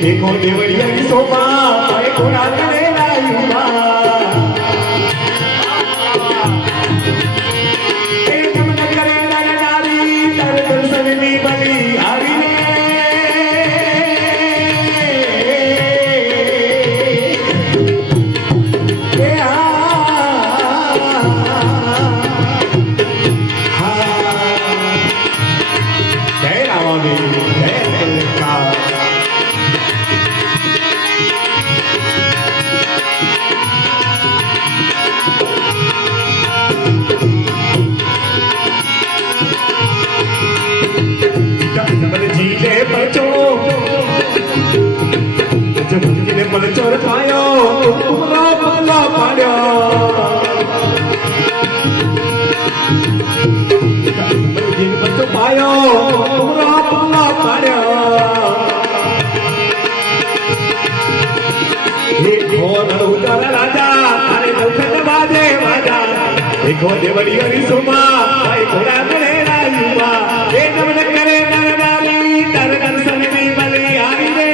देखो देवड़िया की शोभा मारे कोड़ा करे रायुमा एक मन करे नारी तारे दर्शन में बली आवी रे जय रामावी जय चोर पायो तुमरा पगला पाड्यो जिन बच्चो पायो तुमरा पगला पाड्यो देखो नौकर राजा तारे नौकर बाजे बाजा देखो देवड़ी हरी सुमा भाई घोड़ा करे रायुमा ये नमन करे नरनारी तारे दर्शन में बली आरी रे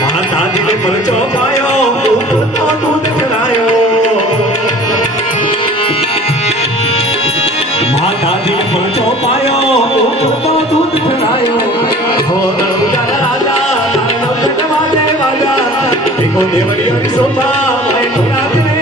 माता जी ने परचो पायो तो दूध खिलायो माता जी ने परचो पायो तो दूध खिलायो हो नौकर राजा नौकर बाजे बाजा देखो देवड़ी हरी शोभा मैं घोड़ा करे